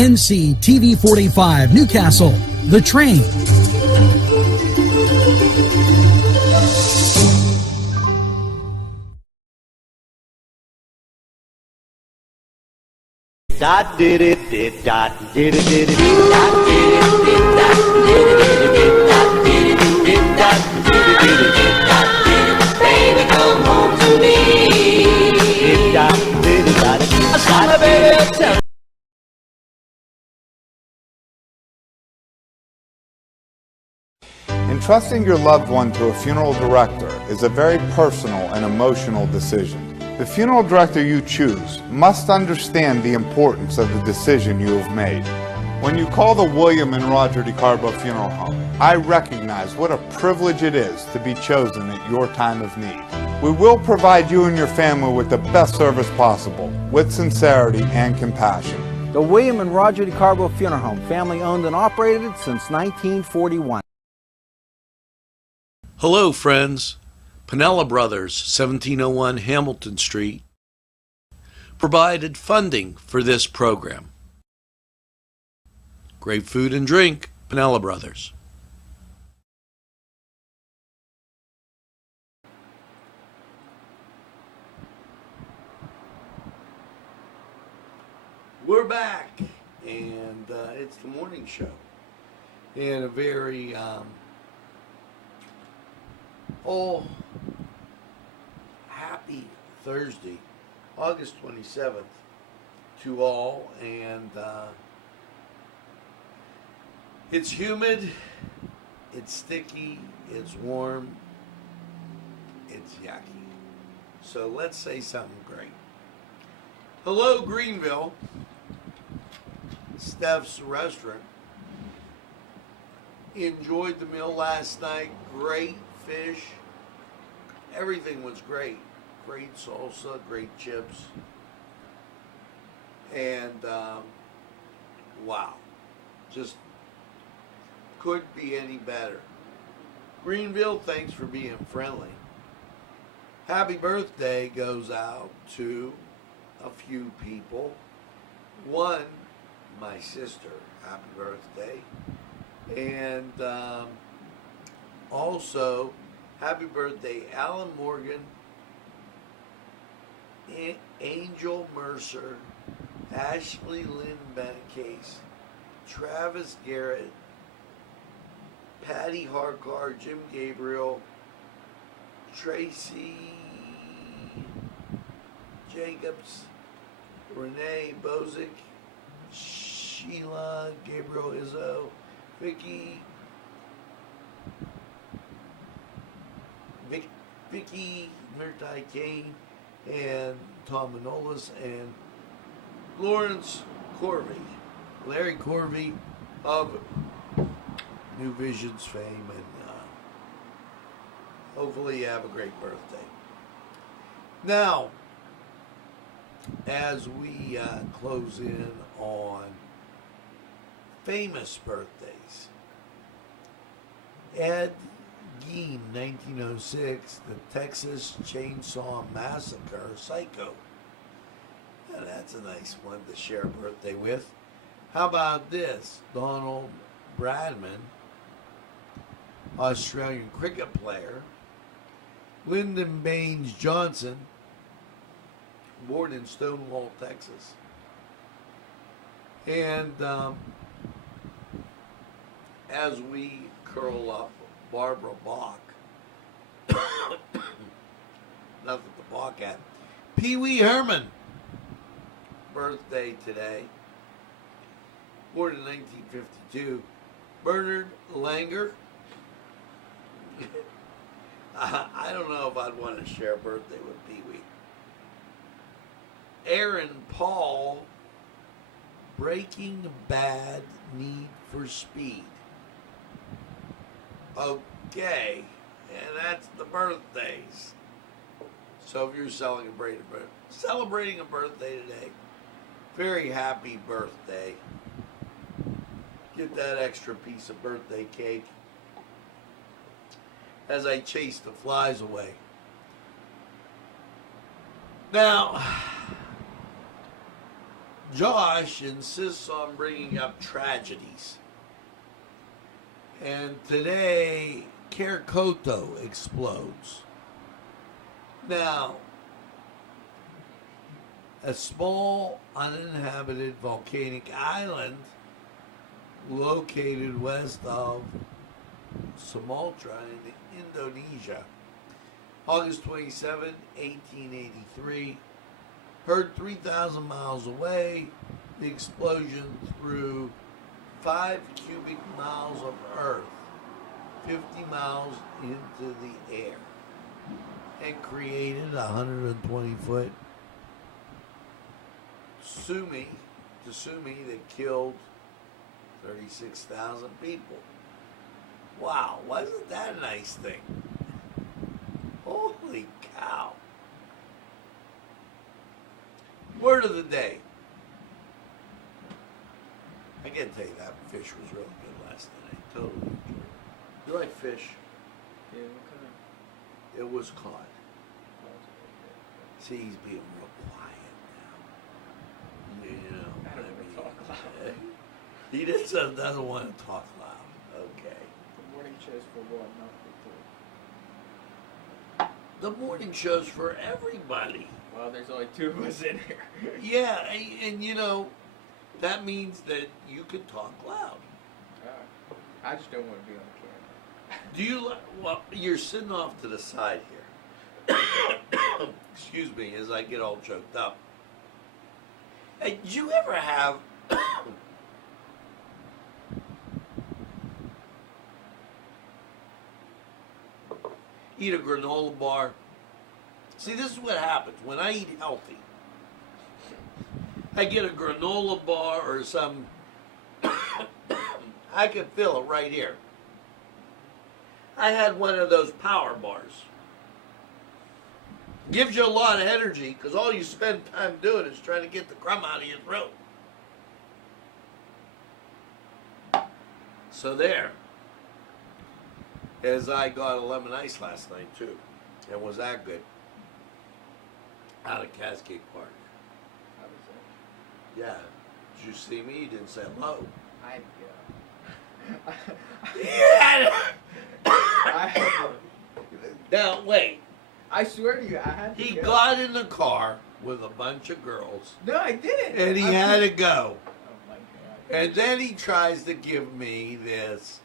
NCTV45 Newcastle, The Train. Dot did it did dot did it did it dot did it did dot did it did dot did it did dot did it did dot did it. Baby, come home to me. Did dot did it dot did it. Entrusting your loved one to a funeral director is a very personal and emotional decision. The funeral director you choose must understand the importance of the decision you have made. When you call the William and Roger DeCarbo Funeral Home, I recognize what a privilege it is to be chosen at your time of need. We will provide you and your family with the best service possible, with sincerity and compassion. The William and Roger DeCarbo Funeral Home, family owned and operated since 1941. Hello, friends. Pinella Brothers, 1701 Hamilton Street, provided funding for this program. Great food and drink, Pinella Brothers. We're back, and it's the morning show. And a very happy Thursday, August 27th to all, and it's humid, it's sticky, it's warm, it's yucky. So let's say something great. Hello, Greenville, Steph's Restaurant. Enjoyed the meal last night. Great fish. Everything was great. Great salsa, great chips. And wow. Just couldn't be any better. Greenville, thanks for being friendly. Happy birthday goes out to a few people. One, my sister. Happy birthday. And also, happy birthday, Alan Morgan, Angel Mercer, Ashley Lynn Benecase, Travis Garrett, Patty Harkar, Jim Gabriel, Tracy Jacobs, Renee Bozick, Sheila Gabriel Izzo, Vicky Mirtai Kane, and Tom Manolis, and Lawrence Corvey, Larry Corvey of New Visions fame, and hopefully you have a great birthday. Now, as we close in on famous birthdays, Ed Gein, 1906, the Texas Chainsaw Massacre, Psycho. And that's a nice one to share a birthday with. How about this? Donald Bradman, Australian cricket player. Lyndon Baines Johnson, born in Stonewall, Texas. And as we curl up, Barbara Bach. Nothing to balk at. Pee Wee Herman, birthday today. Born in 1952. Bernard Langer. I don't know if I'd want to share a birthday with Pee Wee. Aaron Paul, Breaking Bad, Need for Speed. Okay, and that's the birthdays. So if you're celebrating a birthday today, very happy birthday. Get that extra piece of birthday cake as I chase the flies away. Now, Josh insists on bringing up tragedies. And today, Krakatoa explodes. Now, a small uninhabited volcanic island located west of Sumatra in Indonesia. August 27, 1883. Heard 3,000 miles away. The explosion threw 5 cubic miles of earth 50 miles into the air and created a 120-foot tsunami that killed 36,000 people. Wow, wasn't that a nice thing? Holy cow. Word of the day. I gotta tell you, that fish was really good last night. I totally enjoyed it. You like fish? Yeah, what kind? It was caught. See, he's being real quiet now. You know, I don't want to talk loud. He doesn't want to talk loud. Okay. The morning show's for what, not for two. The morning show's for everybody. Well, there's only 2 of us in here. Yeah, and you know, that means that you can talk loud. I just don't want to be on camera. Do you, well, you're sitting off to the side here. Excuse me, as I get all choked up. Hey, did you ever have eat a granola bar? See, this is what happens when I eat healthy. I get a granola bar or some, I can feel it right here. I had one of those power bars. Gives you a lot of energy because all you spend time doing is trying to get the crumb out of your throat. So there. As I got a lemon ice last night too. And was that good? Out of Cascade Park. How was Yeah. Did you see me? You didn't say hello. that? Yeah. I had to, Now wait. I swear to you, I had to He go. got in the car with a bunch of girls No, I didn't. and he I had to was- go. Oh my god. And then he tries to give me this,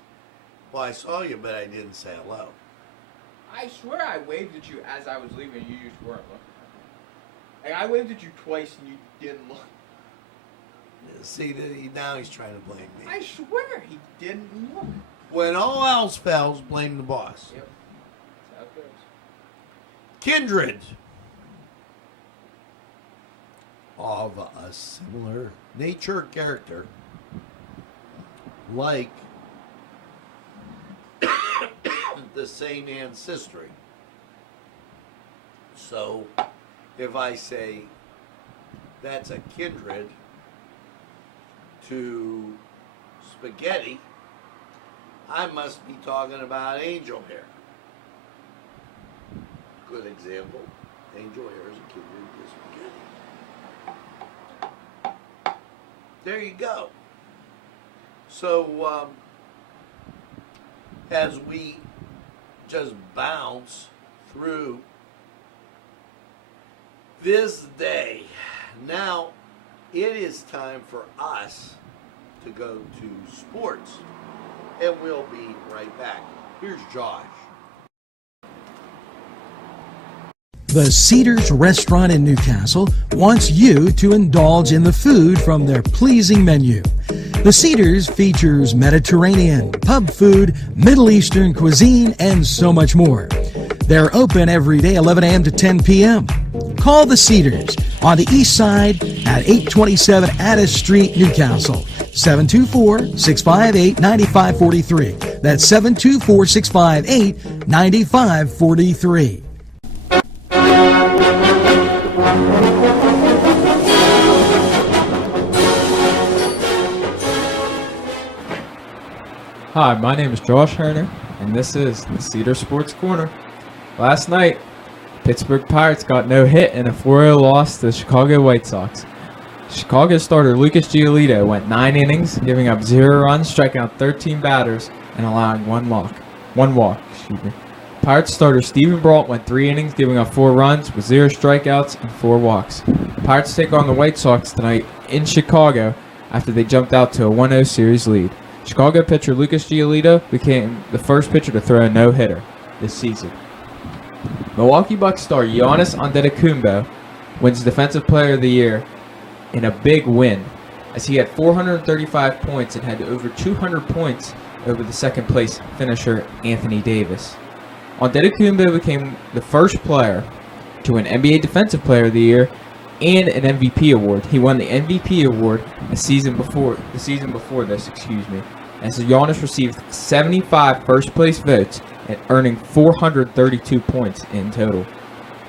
well, I saw you, but I didn't say hello. I swear I waved at you as I was leaving. You just weren't looking at me. Like, I waved at you twice and you didn't look. See, now he's trying to blame me. I swear he didn't look. When all else fails, blame the boss. Yep. That's how it goes. Kindred of a similar nature character, like the same ancestry. So, if I say that's a kindred to spaghetti, I must be talking about angel hair. Good example. Angel hair is a kindred to spaghetti. There you go. So, as we just bounce through this day, now it is time for us to go to sports, and we'll be right back. Here's Josh. The Cedars Restaurant in Newcastle wants you to indulge in the food from their pleasing menu. The Cedars features Mediterranean, pub food, Middle Eastern cuisine, and so much more. They're open every day 11 a.m. to 10 p.m. Call the Cedars on the east side at 827 Addis Street, Newcastle. 724-658-9543. That's 724-658-9543. Hi, my name is Josh Herner, and this is the Cedar Sports Corner. Last night, Pittsburgh Pirates got no hit in a 4-0 loss to the Chicago White Sox. Chicago starter Lucas Giolito went 9 innings, giving up 0 runs, striking out 13 batters, and allowing one walk. Pirates starter Steven Brault went 3 innings, giving up 4 runs with 0 strikeouts and 4 walks. Pirates take on the White Sox tonight in Chicago after they jumped out to a 1-0 series lead. Chicago pitcher Lucas Giolito became the first pitcher to throw a no-hitter this season. Milwaukee Bucks star Giannis Antetokounmpo wins Defensive Player of the Year in a big win, as he had 435 points and had over 200 points over the second place finisher Anthony Davis. Antetokounmpo became the first player to win NBA Defensive Player of the Year and an MVP award. He won the MVP award the season before this, and so Giannis received 75 first place votes and earning 432 points in total.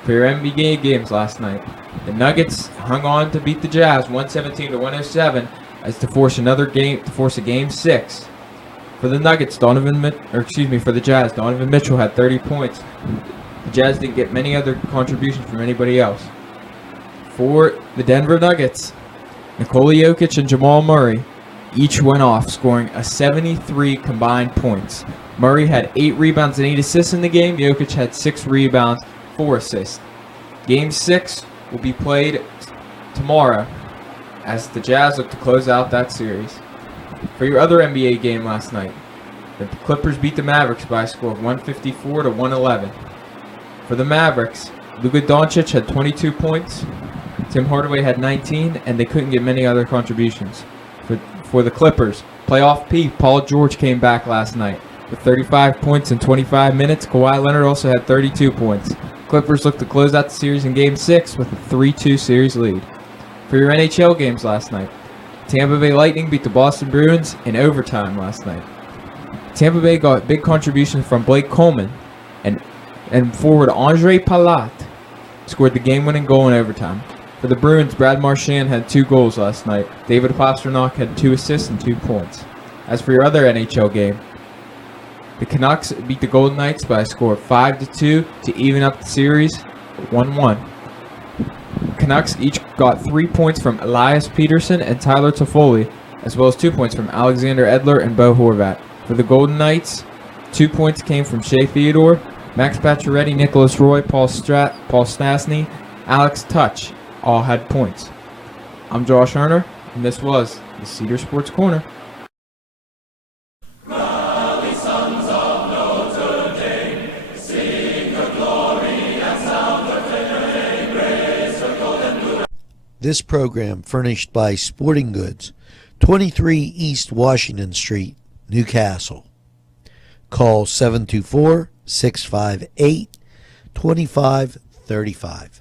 For your NBA games last night, the Nuggets hung on to beat the Jazz 117-107 as to force a game 6. For the Nuggets, for the Jazz, Donovan Mitchell had 30 points. The Jazz didn't get many other contributions from anybody else. For the Denver Nuggets, Nikola Jokic and Jamal Murray each went off, scoring a 73 combined points. Murray had 8 rebounds and 8 assists in the game. Jokic had 6 rebounds, 4 assists. Game 6 will be played tomorrow as the Jazz look to close out that series. For your other NBA game last night, the Clippers beat the Mavericks by a score of 154-111. For the Mavericks, Luka Doncic had 22 points, Tim Hardaway had 19, and they couldn't get many other contributions. For the Clippers, playoff peak Paul George came back last night with 35 points in 25 minutes. Kawhi Leonard also had 32 points. Clippers look to close out the series in Game 6 with a 3-2 series lead. For your NHL games last night, Tampa Bay Lightning beat the Boston Bruins in overtime last night. Tampa Bay got big contributions from Blake Coleman, and forward Andre Palat scored the game-winning goal in overtime. For the Bruins, Brad Marchand had 2 goals last night. David Pastrnak had 2 assists and 2 points. As for your other NHL game, the Canucks beat the Golden Knights by a score of 5-2 to even up the series 1-1. Canucks each got 3 points from Elias Peterson and Tyler Toffoli, as well as 2 points from Alexander Edler and Bo Horvat. For the Golden Knights, 2 points came from Shea Theodore, Max Pacioretty, Nicholas Roy, Paul Stastny, Alex Touch all had points. I'm Josh Herner, and this was the Cedar Sports Corner. This program furnished by Sporting Goods, 23 East Washington Street, Newcastle. Call 724-658-2535.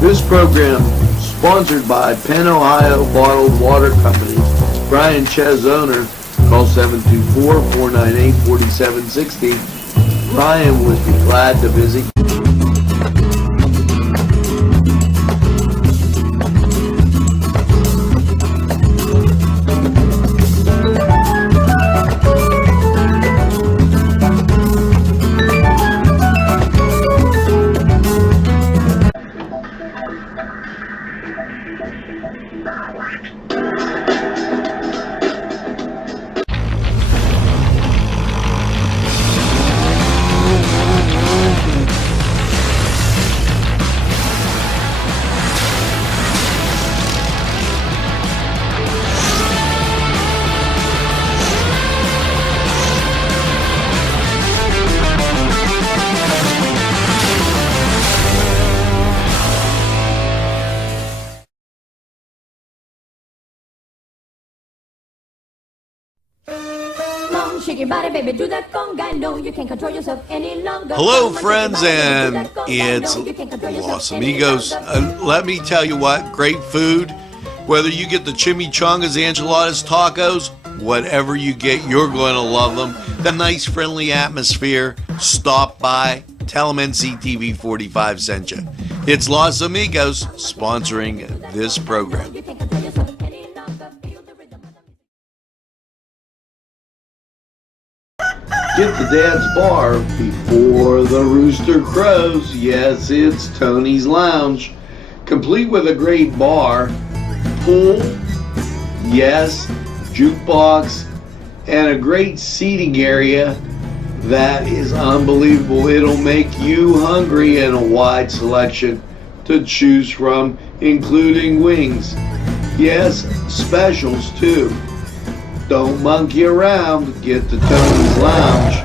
This program sponsored by Penn Ohio Bottled Water Company. Brian Ches, owner. Call 724-498-4760. Brian would be glad to visit. Shake your body, baby, do that conga. No, you can't control yourself any longer. Hello, friends, and it's Los Amigos. Let me tell you what, great food. Whether you get the chimichangas, enchiladas, tacos, whatever you get, you're going to love them. The nice, friendly atmosphere. Stop by. Tell them NCTV45 sent you. It's Los Amigos sponsoring this program. Get the Dad's Bar before the rooster crows. Yes, it's Tony's Lounge. complete with a great bar, pool, yes, jukebox, and a great seating area that is unbelievable. It'll make you hungry, and a wide selection to choose from, including wings. Yes, specials too. Don't monkey around. Get to Tony's Lounge.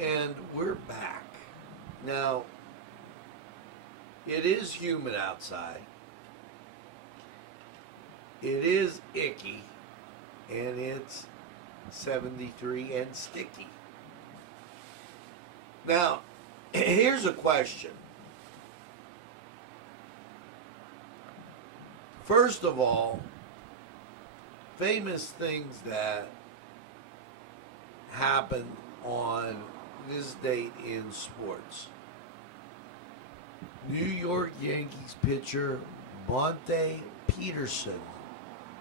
And we're back. Now, it is humid outside. It is icky. And it's 73 and sticky. Now, here's a question. First of all, famous things that happened on this date in sports. New York Yankees pitcher Monte Peterson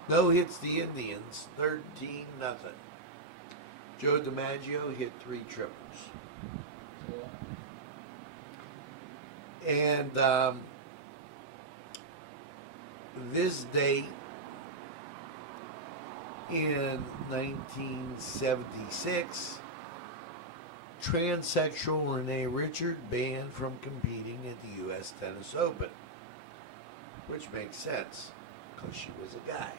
no hits the Indians 13-0. Joe DiMaggio hit 3 triples. And this date in 1976, transsexual Renee Richard banned from competing at the U.S. Tennis Open, which makes sense because she was a guy.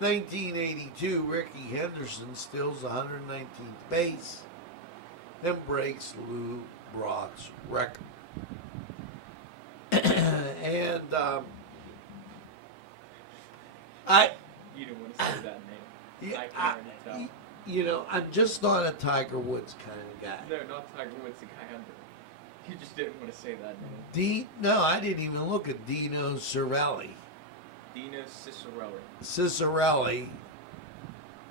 1982, Ricky Henderson steals the 119th base and breaks Lou Brock's record. And You didn't want to say that name. Yeah, I can already tell. you know, I'm just not a Tiger Woods kind of guy. No, not Tiger Woods, the guy under it. You just didn't want to say that name. No, I didn't even look at Dino Cirelli. Dino Cicerelli. Cicerelli,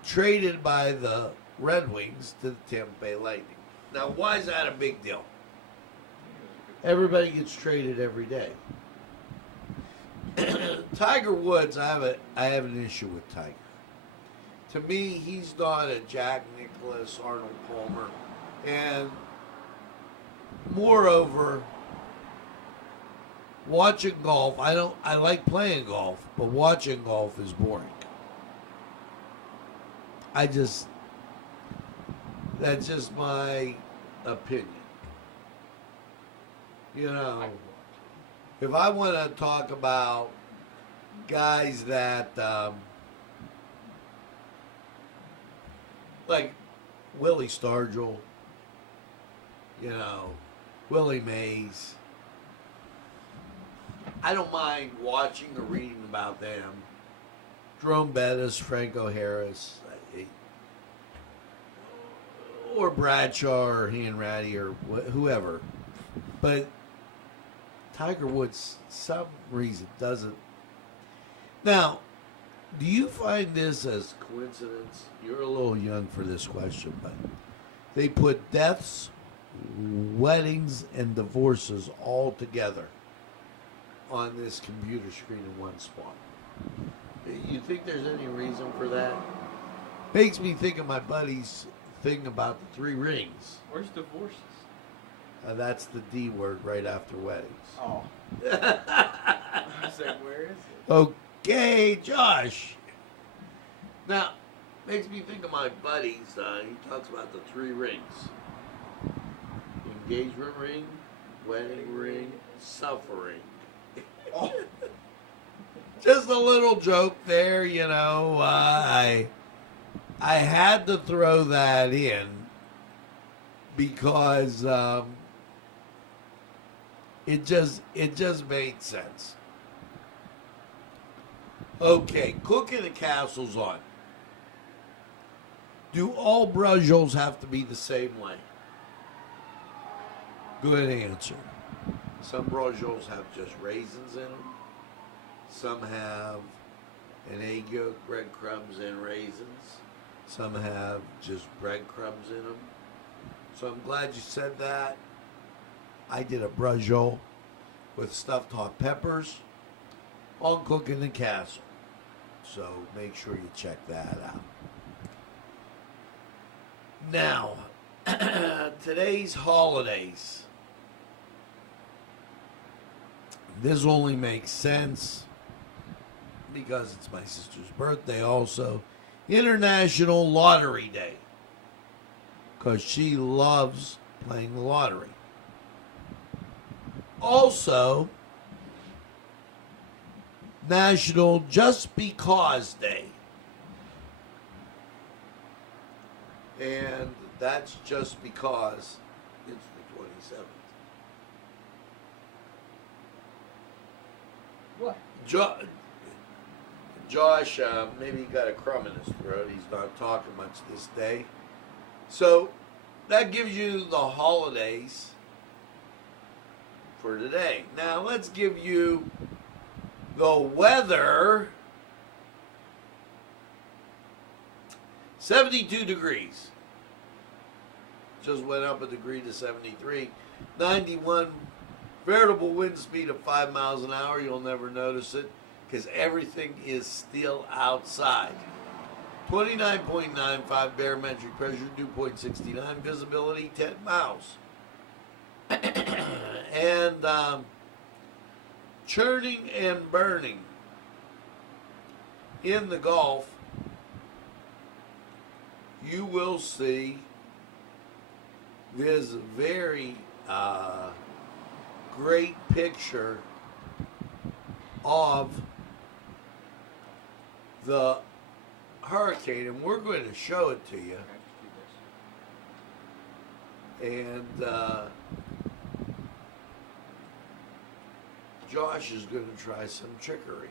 traded by the Red Wings to the Tampa Bay Lightning. Now, why is that a big deal? Everybody gets traded every day. Tiger Woods, I have an issue with Tiger. To me, he's not a Jack Nicklaus, Arnold Palmer, and moreover, watching golf, I like playing golf, but watching golf is boring. That's just my opinion. You know, if I want to talk about guys that, like Willie Stargell, you know, Willie Mays, I don't mind watching or reading about them. Jerome Bettis, Franco Harris, or Bradshaw or Hanratty or whoever. But Tiger Woods, some reason, doesn't. Now, do you find this as coincidence? You're a little young for this question, but they put deaths, weddings, and divorces all together on this computer screen in one spot. You think there's any reason for that? Makes me think of my buddy's thing about the 3 rings. Where's divorces? That's the D word right after weddings. Oh. I was like, where is it? Okay, Josh. Now, makes me think of my buddies. He talks about the 3 rings. Engagement ring, wedding ring, suffering. Oh. Just a little joke there, you know. I had to throw that in because it just made sense. Okay, cooking the castle's on. Do all brujos have to be the same way? Good answer. Some brujos have just raisins in them. Some have an egg yolk, breadcrumbs, and raisins. Some have just breadcrumbs in them. So I'm glad you said that. I did a brujol with stuffed hot peppers on Cooking the Castle. So make sure you check that out. Now, today's holidays. This only makes sense because it's my sister's birthday also. International Lottery Day. Because she loves playing the lottery. Also, National Just Because Day. And that's just because it's the 27th. What? Josh, maybe he got a crumb in his throat. He's not talking much this day. So that gives you the holidays for today. Now let's give you the weather. 72 degrees. Just went up a degree to 73. 91 veritable wind speed of 5 miles an hour. You'll never notice it because everything is still outside. 29.95 barometric pressure, dew point 69, visibility 10 miles. And churning and burning in the Gulf, you will see this very great picture of the hurricane, and we're going to show it to you. And Josh is going to try some trickery.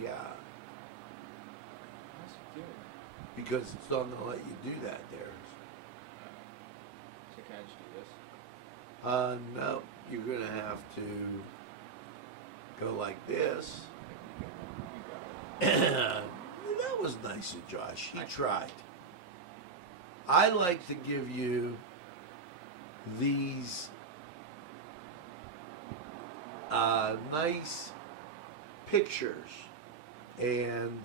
Yeah. Because it's not going to let you do that there. So can I just do this? No, you're going to have to go like this. That was nice of Josh. He tried. I like to give you these nice pictures and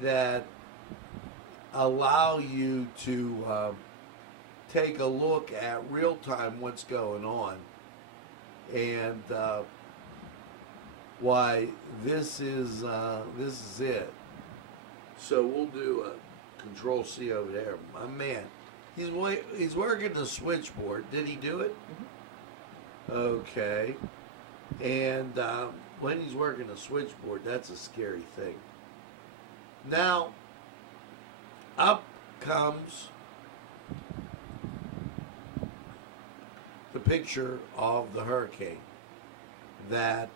that allow you to take a look at real time what's going on and why this is it. So we'll do a Control C over there. My man, he's working the switchboard. Did he do it? Mm-hmm. Okay. And when he's working the switchboard, that's a scary thing. Now, up comes the picture of the hurricane. That,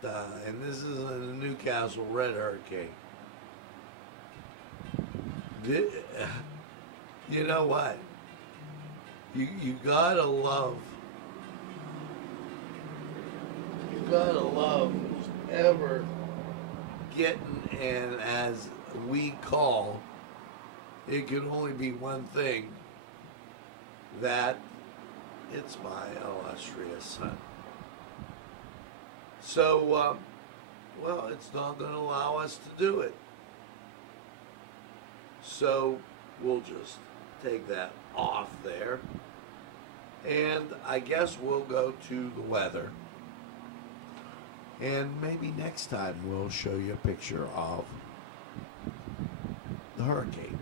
and this is a Newcastle red hurricane. You know what? You gotta love who's ever getting, and as we call, it can only be one thing, that it's my illustrious son. So, well, it's not going to allow us to do it. So, we'll just take that off there. And I guess we'll go to the weather. And maybe next time we'll show you a picture of the hurricane.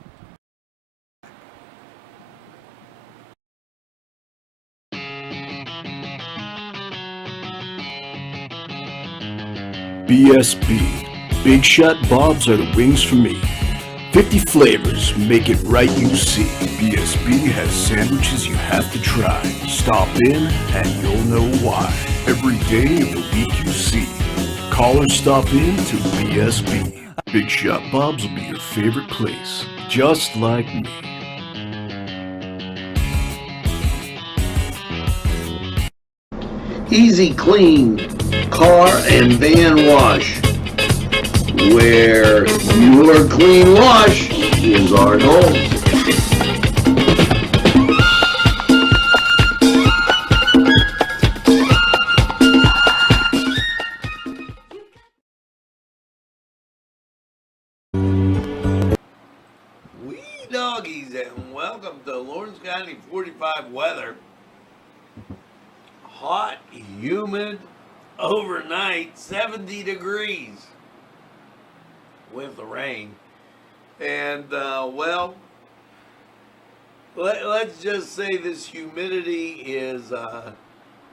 BSB. Big Shot Bobs are the wings for me. 50 flavors, make it right you see. BSB has sandwiches you have to try. Stop in and you'll know why. Every day of the week you see. Call or stop in to BSB. Big Shot Bobs will be your favorite place, just like me. Easy Clean Car and Van Wash, where your clean wash is our goal. Wee doggies, and welcome to Lawrence County 45 weather. Hot, humid, overnight, 70 degrees with the rain. And, well, let's just say this humidity is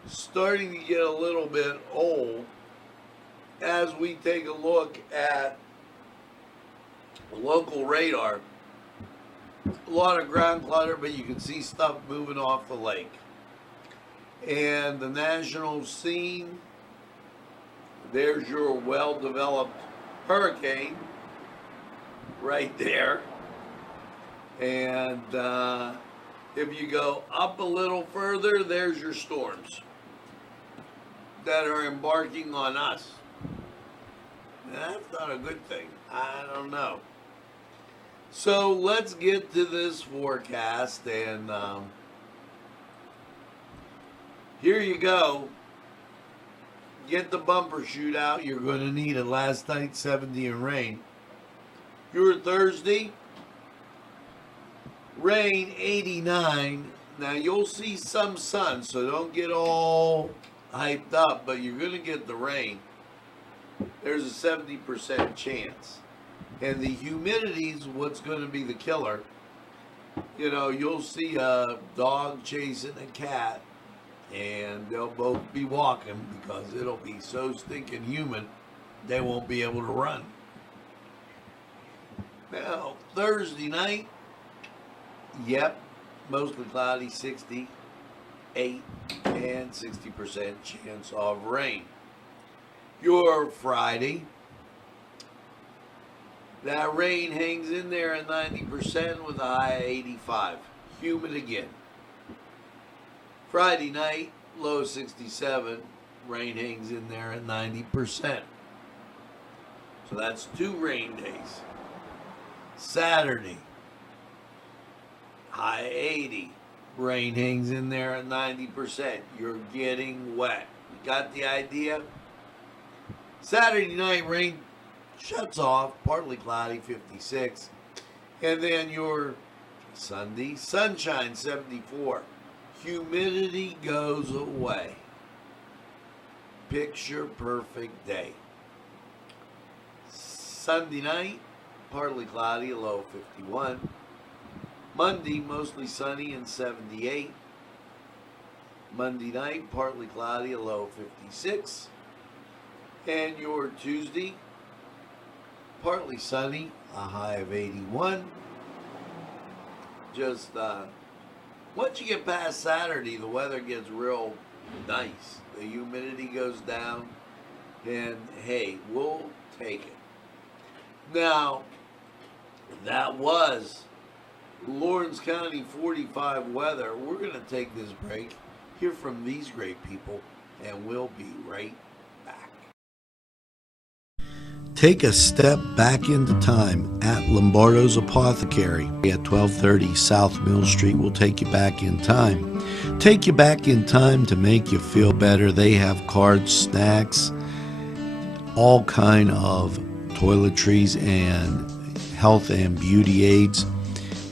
starting to get a little bit old as we take a look at local radar. A lot of ground clutter, but you can see stuff moving off the lake. And the national scene, there's your well-developed hurricane right there. And if you go up a little further, there's your storms that are embarking on us. That's not a good thing. I don't know. So let's get to this forecast, and here you go. Get the bumper shoot out. You're going to need it. Last night, 70 and rain. Your Thursday, rain, 89. Now, you'll see some sun, so don't get all hyped up, but you're going to get the rain. There's a 70% chance. And the humidity's what's going to be the killer. You know, you'll see a dog chasing a cat, and they'll both be walking because it'll be so stinking humid they won't be able to run. Now, Thursday night, yep, mostly cloudy, 68 and 60% chance of rain. Your Friday, that rain hangs in there at 90% with a high of 85. Humid again. Friday night, low 67. Rain hangs in there at 90%. So that's 2 rain days. Saturday, high 80. Rain hangs in there at 90%. You're getting wet. You got the idea? Saturday night, rain shuts off, partly cloudy, 56. And then your Sunday, sunshine, 74. Humidity goes away. Picture perfect day. Sunday night, partly cloudy, a low 51. Monday, mostly sunny and 78. Monday night, partly cloudy, a low 56. And your Tuesday, partly sunny, a high of 81. Just, once you get past Saturday, the weather gets real nice. The humidity goes down, and hey, we'll take it. Now, that was Lawrence County 45 weather. We're going to take this break, hear from these great people, and we'll be right back. Take a step back into time at Lombardo's Apothecary at 1230 South Mill Street. Will take you back in time. Take you back in time to make you feel better. They have cards, snacks, all kind of toiletries and health and beauty aids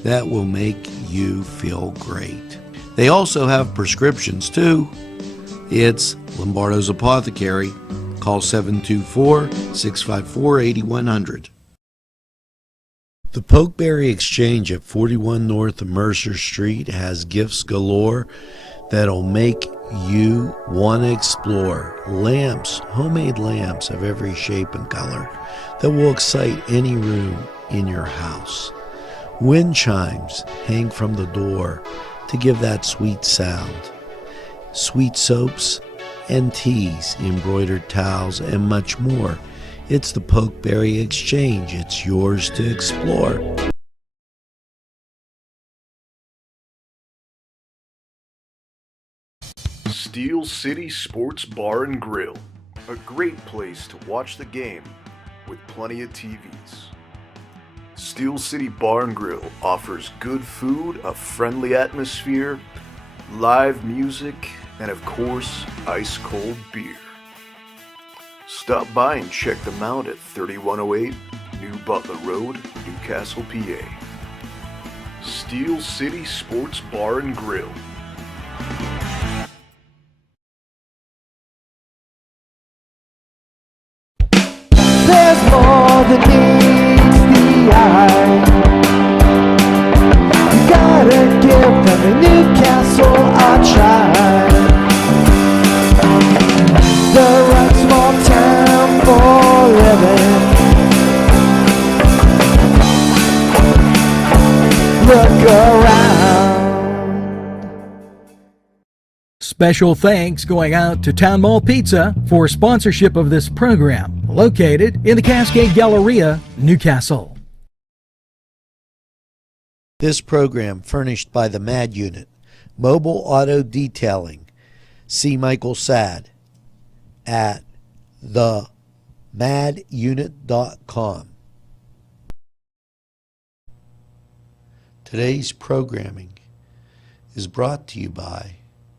that will make you feel great. They also have prescriptions too. It's Lombardo's Apothecary. Call 724-654-8100. The Pokeberry Exchange at 41 North Mercer Street has gifts galore. that'll make you want to explore. Lamps, homemade lamps of every shape and color that will excite any room in your house. Wind chimes hang from the door to give that sweet sound. Sweet soaps and teas, embroidered towels, and much more. It's the Pokeberry Exchange. It's yours to explore. Steel City Sports Bar and Grill, a great place to watch the game with plenty of TVs. Steel City Bar and Grill offers good food, a friendly atmosphere, live music, and of course, ice-cold beer. Stop by and check them out at 3108 New Butler Road, Newcastle, PA. Steel City Sports Bar and Grill. There's more than meets the eye. You gotta give them a Newcastle a try. The right small town for living. Look around. Special thanks going out to Town Mall Pizza for sponsorship of this program, located in the Cascade Galleria, Newcastle. This program furnished by the MAD Unit, Mobile Auto Detailing. See Michael Sad at themadunit.com. Today's programming is brought to you by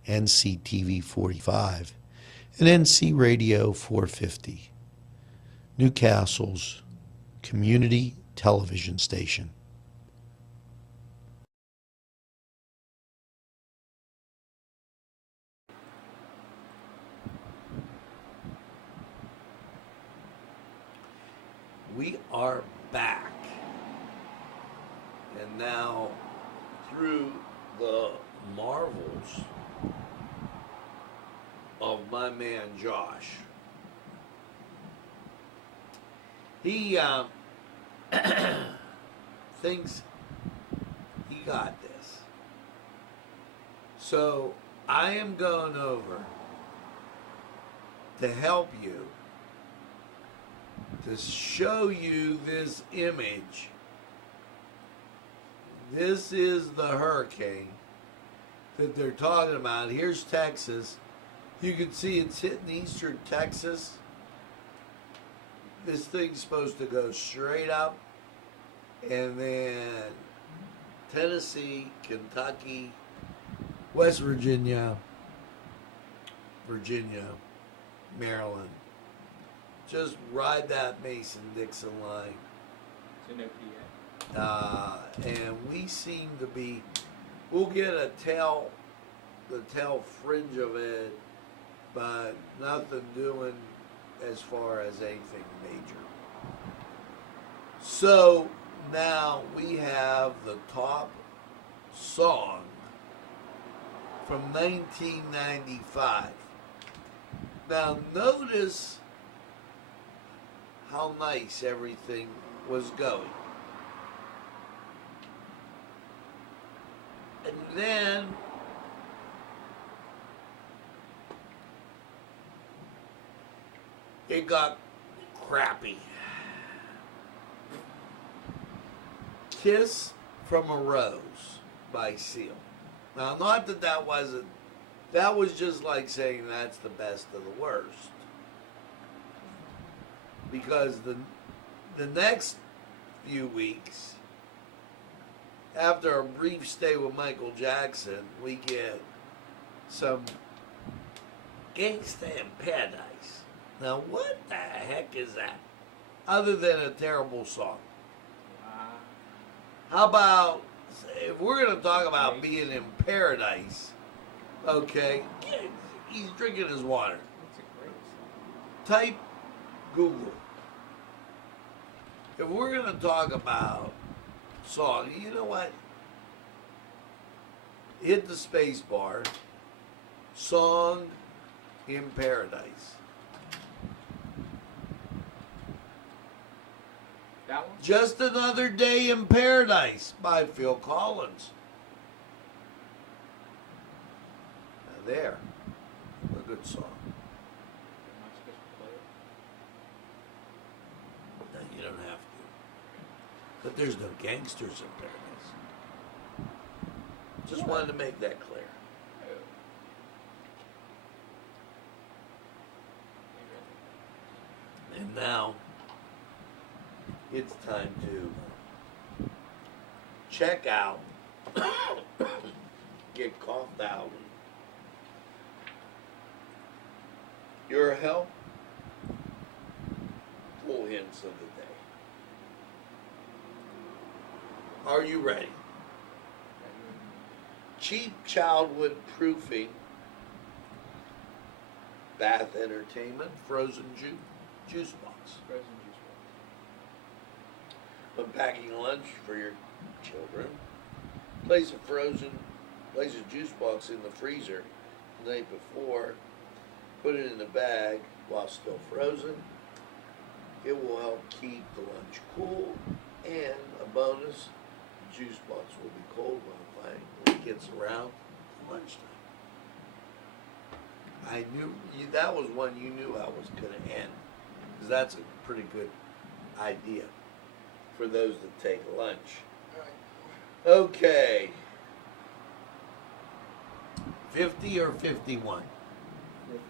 NCTV45 and NC Radio 450, Newcastle's community television station. We are back. And now, through the marvels of my man Josh, he thinks he got this. So I am going over to help you, to show you this image. This is the hurricane that they're talking about. Here's Texas. You can see it's hitting eastern Texas. This thing's supposed to go straight up, and then Tennessee, Kentucky, West Virginia, Maryland. Just ride that Mason-Dixon line. To no PA. And we seem to be, we'll get the tail fringe of it, but nothing doing as far as anything major. So now we have the top song from 1995. Now notice how nice everything was going. And then it got crappy. Kiss from a Rose by Seal. Now, not that that wasn't, that was just like saying that's the best of the worst. Because the next few weeks, after a brief stay with Michael Jackson, we get some Gangsta in Paradise. Now, what the heck is that? Other than a terrible song. How about, if we're going to talk about being in paradise, okay, he's drinking his water. Type Google. If we're going to talk about song, you know what? Hit the space bar Song in Paradise. That one? Just Another Day in Paradise by Phil Collins. Now there. A good song. Am I supposed to play it? No, you don't have to. But there's no gangsters in Paradise. Just wanted to make that clear. And now, it's time to check out, get coughed out. Your help, full hints of the day. Are you ready? Cheap childhood proofing, bath entertainment, frozen juice box. Frozen juice box. Unpacking lunch for your children. Place a juice box in the freezer the night before. Put it in the bag while still frozen. It will help keep the lunch cool, and a bonus, the juice box will be cold when it gets around to lunchtime. I knew that was one you knew how it was going to end, because that's a pretty good idea for those that take lunch. Okay. 50 or 51? 50.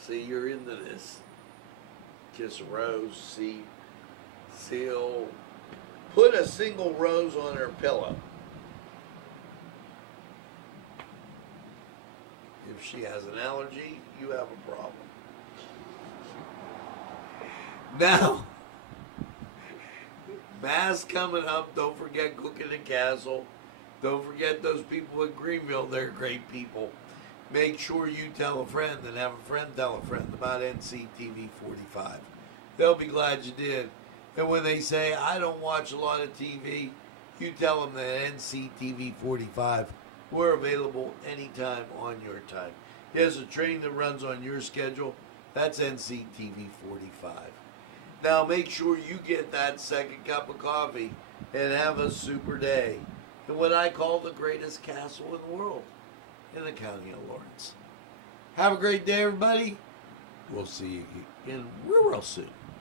See, you're into this. Kiss a rose, seal. Put a single rose on her pillow. If she has an allergy, you have a problem. Now, Mass coming up. Don't forget Cooking the Castle. Don't forget those people at Greenville. They're great people. Make sure you tell a friend and have a friend tell a friend about NCTV45. They'll be glad you did. And when they say, I don't watch a lot of TV, you tell them that NCTV45, we're available anytime on your time. Here's a train that runs on your schedule. That's NCTV45. Now make sure you get that second cup of coffee and have a super day in what I call the greatest castle in the world, in the county of Lawrence. Have a great day, everybody. We'll see you again real soon.